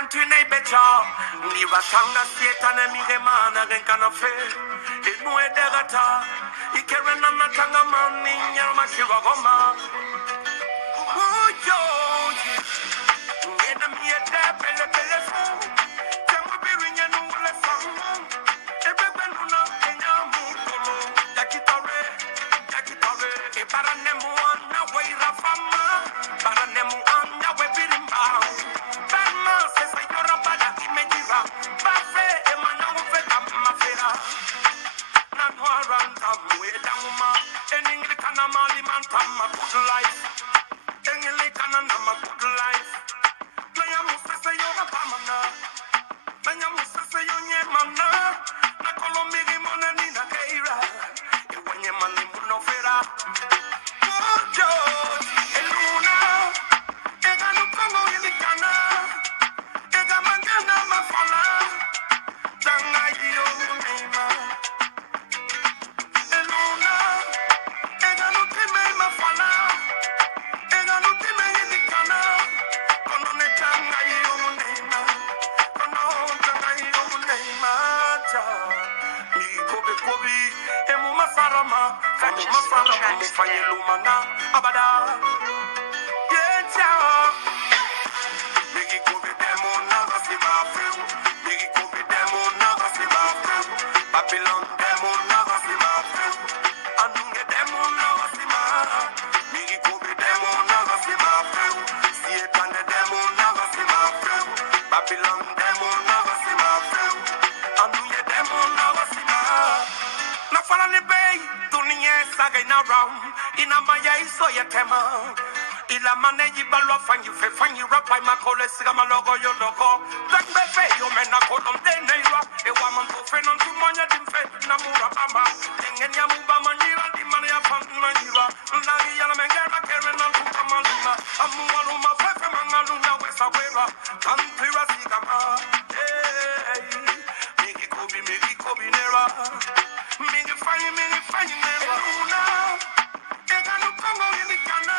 Cantine becha, ni batanga sietane migemana genkanafe, inue degata, ikerena natanga mani nyama kibagoma. Uyo, ngena miete pele pele fu, temu birinya nule fangu, ebebe nuna enyamu kolo, yakitore, iparanemu anya weira fama, paranemu anya webirimba. Ila maneji balwa fanyi fe fanyi rapa ima kole siga malogo yo logo Black befe yo mena kolom de neira E waman to fe non tu manya dimfe na mura bamba Tengen ya muba manjira di mane ya fangu manjira Nagi yana mengera kere nan tu kamaluma Amu waluma fefe mangaluna wesa wera Kantira siga ma Migi kobi nera Migi fanyi nera Luna Ega no kongo ilikana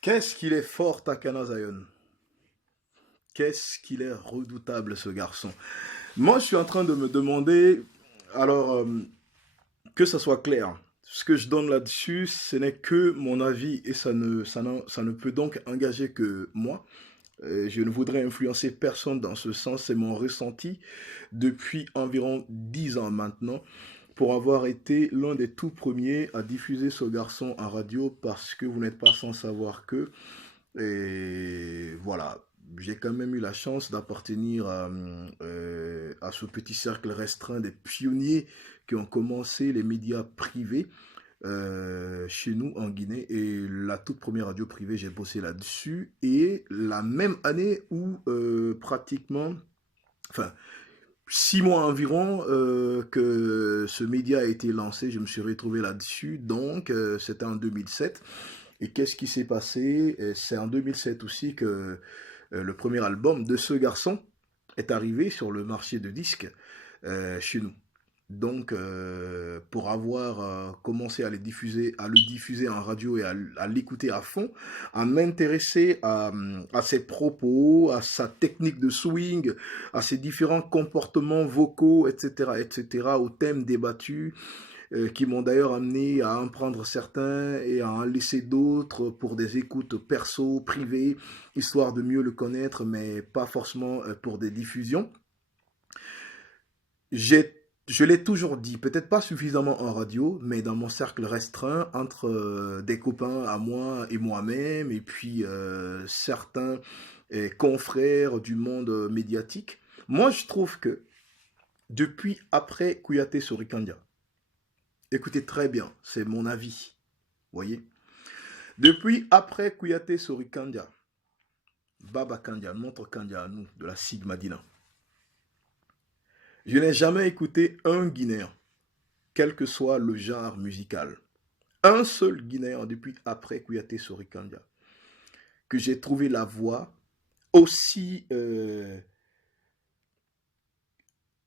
Qu'est-ce qu'il est fort, Takana Zion. Qu'est-ce qu'il est redoutable, ce garçon. Moi, je suis en train de me demander, alors, que ça soit clair. Ce que je donne là-dessus, ce n'est que mon avis et ça ne peut donc engager que moi. Je ne voudrais influencer personne dans ce sens, c'est mon ressenti depuis environ 10 ans maintenant, pour avoir été l'un des tout premiers à diffuser ce garçon en radio, parce que vous n'êtes pas sans savoir que, et voilà, j'ai quand même eu la chance d'appartenir à ce petit cercle restreint des pionniers qui ont commencé les médias privés chez nous en Guinée, et la toute première radio privée, j'ai bossé là-dessus, et la même année où pratiquement, enfin 6 mois environ que ce média a été lancé, je me suis retrouvé là-dessus, donc c'était en 2007, Et qu'est-ce qui s'est passé? C'est en 2007 aussi que le premier album de ce garçon est arrivé sur le marché de disques chez nous. Donc, pour avoir commencé à le diffuser en radio et à l'écouter à fond, à m'intéresser à ses propos, à sa technique de swing, à ses différents comportements vocaux, etc., etc., aux thèmes débattus, qui m'ont d'ailleurs amené à en prendre certains et à en laisser d'autres pour des écoutes perso, privées, histoire de mieux le connaître, mais pas forcément pour des diffusions. Je l'ai toujours dit, peut-être pas suffisamment en radio, mais dans mon cercle restreint, entre des copains à moi et moi-même, et puis certains confrères du monde médiatique. Moi, je trouve que depuis après Kouyaté Sorikandia, écoutez très bien, c'est mon avis, voyez. Depuis après Kouyaté Sorikandia, Baba Kandia, notre Kandia à nous, de la Sigma Dina, je n'ai jamais écouté un Guinéen, quel que soit le genre musical. Un seul Guinéen depuis après Kouyaté Sorikandia, que j'ai trouvé la voix aussi,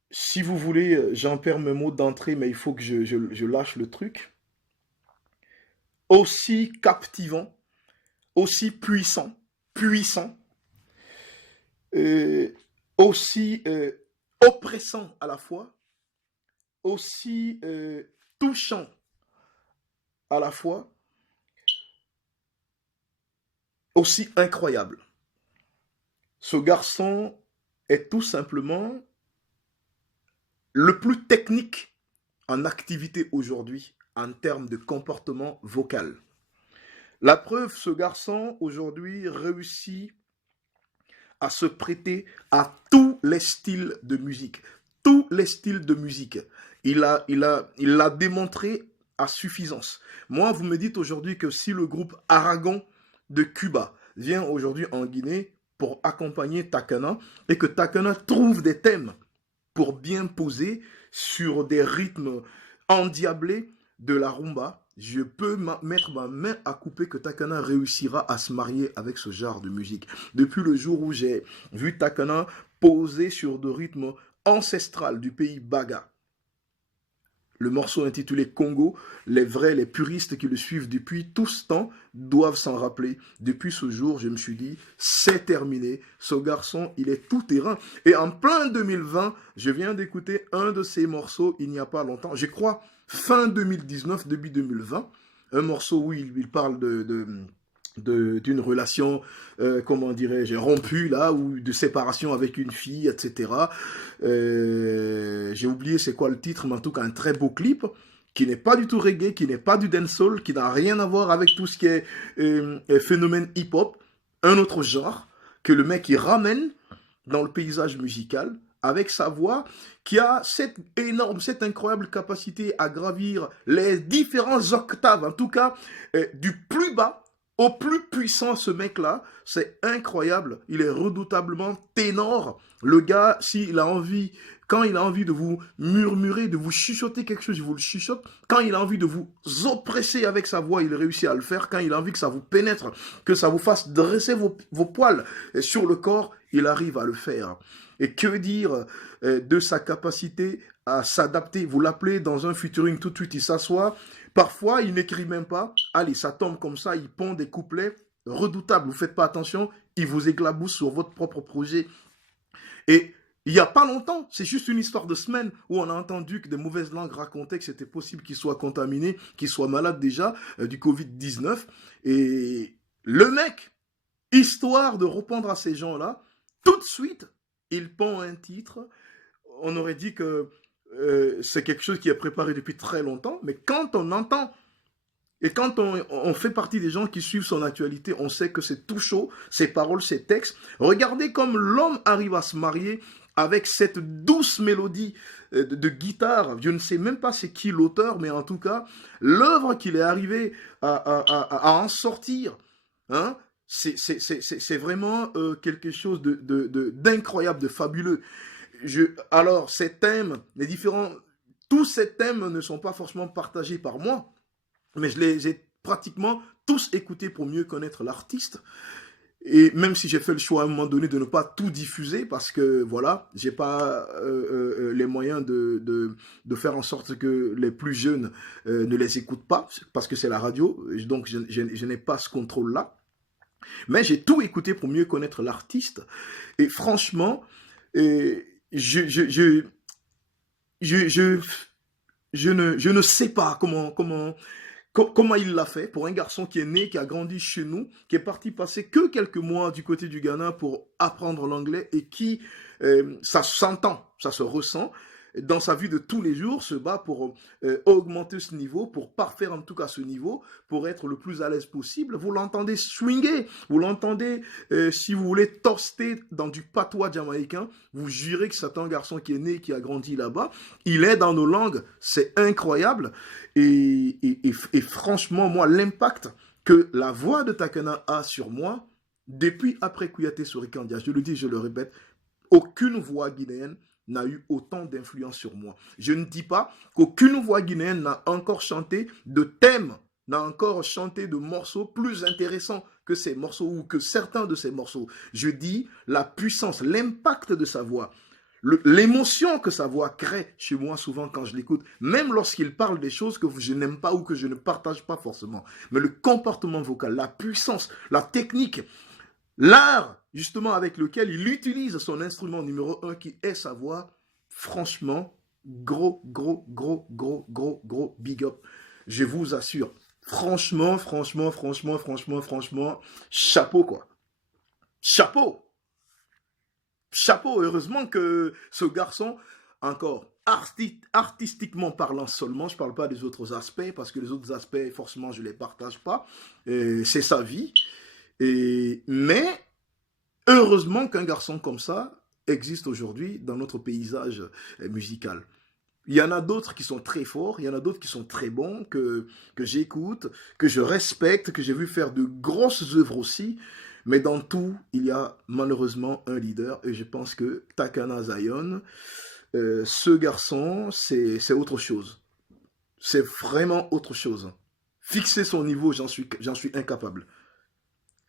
si vous voulez, j'en perds mes mots d'entrée, mais il faut que je lâche le truc, aussi captivant, aussi puissant, aussi oppressant à la fois, aussi touchant à la fois, aussi incroyable. Ce garçon est tout simplement le plus technique en activité aujourd'hui en termes de comportement vocal. La preuve, ce garçon aujourd'hui réussit à se prêter à tous les styles de musique. Tous les styles de musique. Il l'a démontré à suffisance. Moi, vous me dites aujourd'hui que si le groupe Aragon de Cuba vient aujourd'hui en Guinée pour accompagner Takana et que Takana trouve des thèmes pour bien poser sur des rythmes endiablés de la rumba, je peux mettre ma main à couper que Takana réussira à se marier avec ce genre de musique. Depuis le jour où j'ai vu Takana poser sur des rythmes ancestrales du pays Baga, le morceau intitulé Congo, les puristes qui le suivent depuis tout ce temps doivent s'en rappeler. Depuis ce jour, je me suis dit, c'est terminé. Ce garçon, il est tout terrain. Et en plein 2020, je viens d'écouter un de ses morceaux il n'y a pas longtemps. Je crois fin 2019, début 2020. Un morceau où il parle d'une relation, comment dirais-je, rompue, là, ou de séparation avec une fille, etc. J'ai oublié c'est quoi le titre, mais en tout cas un très beau clip, qui n'est pas du tout reggae, qui n'est pas du dancehall, qui n'a rien à voir avec tout ce qui est phénomène hip-hop, un autre genre, que le mec il ramène dans le paysage musical, avec sa voix, qui a cette incroyable capacité à gravir les différentes octaves, en tout cas, du plus bas au plus puissant, ce mec-là, c'est incroyable. Il est redoutablement ténor. Le gars, s'il a envie, quand il a envie de vous murmurer, de vous chuchoter quelque chose, il vous le chuchote. Quand il a envie de vous oppresser avec sa voix, il réussit à le faire. Quand il a envie que ça vous pénètre, que ça vous fasse dresser vos poils sur le corps, il arrive à le faire. Et que dire de sa capacité à s'adapter? Vous l'appelez dans un featuring, tout de suite il s'assoit. Parfois, il n'écrit même pas. Allez, ça tombe comme ça, il pond des couplets redoutables. Vous ne faites pas attention, il vous éclabousse sur votre propre projet. Et il n'y a pas longtemps, c'est juste une histoire de semaine où on a entendu que des mauvaises langues racontaient que c'était possible qu'il soit contaminé, qu'il soit malade déjà du Covid-19. Et le mec, histoire de répondre à ces gens-là, tout de suite, il pond un titre. On aurait dit que c'est quelque chose qui est préparé depuis très longtemps, mais quand on entend et quand on fait partie des gens qui suivent son actualité, on sait que c'est tout chaud, ses paroles, ses textes. Regardez comme l'homme arrive à se marier avec cette douce mélodie de guitare. Je ne sais même pas c'est qui l'auteur, mais en tout cas, l'œuvre qu'il est arrivé à en sortir, hein, c'est vraiment quelque chose d'incroyable, de fabuleux. Alors, ces thèmes, tous ces thèmes ne sont pas forcément partagés par moi, mais je les ai pratiquement tous écouté pour mieux connaître l'artiste. Et même si j'ai fait le choix à un moment donné de ne pas tout diffuser, parce que voilà, j'ai pas les moyens de faire en sorte que les plus jeunes ne les écoutent pas, parce que c'est la radio, donc je n'ai pas ce contrôle-là. Mais j'ai tout écouté pour mieux connaître l'artiste. Et franchement, je, je, je, je, je, je ne sais pas comment il l'a fait pour un garçon qui est né, qui a grandi chez nous, qui est parti passer que quelques mois du côté du Ghana pour apprendre l'anglais et qui, ça s'entend, ça se ressent, dans sa vie de tous les jours, se bat pour augmenter ce niveau, pour parfaire en tout cas ce niveau, pour être le plus à l'aise possible. Vous l'entendez swinguer, vous l'entendez, si vous voulez, toaster dans du patois jamaïcain. Vous jurez que c'est un garçon qui est né, qui a grandi là-bas. Il est dans nos langues, c'est incroyable. Et franchement, moi, l'impact que la voix de Takana a sur moi, depuis après Kouyaté Sorikandia, je le dis, je le répète, aucune voix guinéenne n'a eu autant d'influence sur moi. Je ne dis pas qu'aucune voix guinéenne n'a encore chanté de thèmes, n'a encore chanté de morceaux plus intéressants que ces morceaux ou que certains de ces morceaux. Je dis la puissance, l'impact de sa voix, l'émotion que sa voix crée chez moi souvent quand je l'écoute, même lorsqu'il parle des choses que je n'aime pas ou que je ne partage pas forcément. Mais le comportement vocal, la puissance, la technique, l'art, justement, avec lequel il utilise son instrument numéro 1 qui est sa voix, franchement, gros big up. Je vous assure. Franchement, chapeau, quoi. Chapeau. Chapeau. Heureusement que ce garçon, encore, artistiquement parlant seulement, je ne parle pas des autres aspects, parce que les autres aspects, forcément, je ne les partage pas. C'est sa vie. Mais heureusement qu'un garçon comme ça existe aujourd'hui dans notre paysage musical. Il y en a d'autres qui sont très forts, il y en a d'autres qui sont très bons, que j'écoute, que je respecte, que j'ai vu faire de grosses œuvres aussi. Mais dans tout, il y a malheureusement un leader. Et je pense que Takana Zion, ce garçon, c'est autre chose. C'est vraiment autre chose. Fixer son niveau, j'en suis incapable.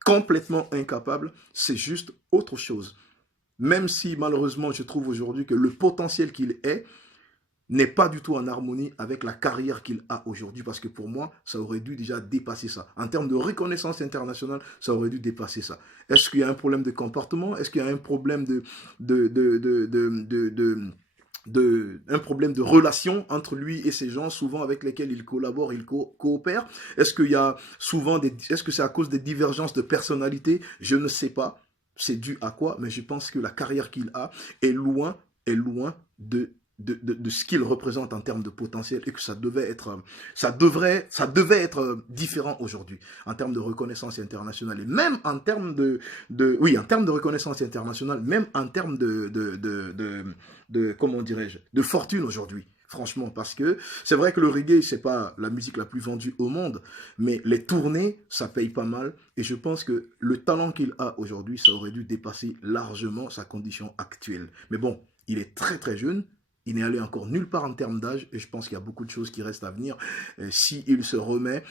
Complètement incapable, c'est juste autre chose. Même si malheureusement je trouve aujourd'hui que le potentiel qu'il est n'est pas du tout en harmonie avec la carrière qu'il a aujourd'hui, parce que pour moi, ça aurait dû déjà dépasser ça. En termes de reconnaissance internationale, ça aurait dû dépasser ça. Est-ce qu'il y a un problème de comportement? Est-ce qu'il y a un problème un problème de relation entre lui et ces gens, souvent avec lesquels il collabore, il coopère? Est-ce qu'il y a souvent est-ce que c'est à cause des divergences de personnalité? Je ne sais pas. C'est dû à quoi? Mais je pense que la carrière qu'il a est loin de ce qu'il représente en termes de potentiel, et que ça devait être différent aujourd'hui en termes de reconnaissance internationale, et même en termes en termes de reconnaissance internationale, même en termes comment dirais-je, de fortune aujourd'hui. Franchement, parce que c'est vrai que le reggae, c'est pas la musique la plus vendue au monde, mais les tournées, ça paye pas mal. Et je pense que le talent qu'il a aujourd'hui, ça aurait dû dépasser largement sa condition actuelle. Mais bon, il est très jeune. Il n'est allé encore nulle part en termes d'âge, et je pense qu'il y a beaucoup de choses qui restent à venir. S'il se remet,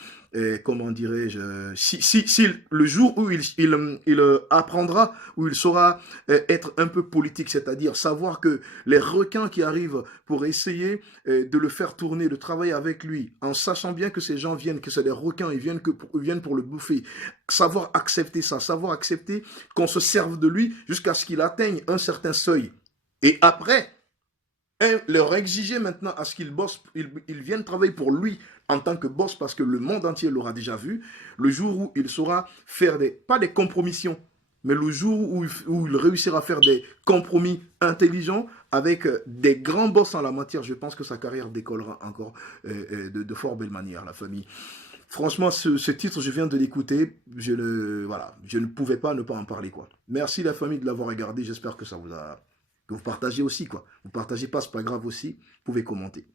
comment dirais-je, si le jour où il apprendra, où il saura être un peu politique, c'est-à-dire savoir que les requins qui arrivent pour essayer de le faire tourner, de travailler avec lui, en sachant bien que ces gens viennent, que c'est des requins, ils viennent pour le bouffer, savoir accepter ça, savoir accepter qu'on se serve de lui jusqu'à ce qu'il atteigne un certain seuil. Et après, leur exiger maintenant à ce qu'ils bossent, ils viennent travailler pour lui en tant que boss, parce que le monde entier l'aura déjà vu. Le jour où il saura faire pas des compromissions, mais le jour où il réussira à faire des compromis intelligents avec des grands boss en la matière, je pense que sa carrière décollera encore de fort belle manière, la famille. Franchement, ce titre, je viens de l'écouter, je ne pouvais pas ne pas en parler, quoi. Merci la famille de l'avoir regardé, j'espère que ça vous a... que vous partagez aussi, quoi. Vous partagez pas, c'est pas grave aussi, vous pouvez commenter.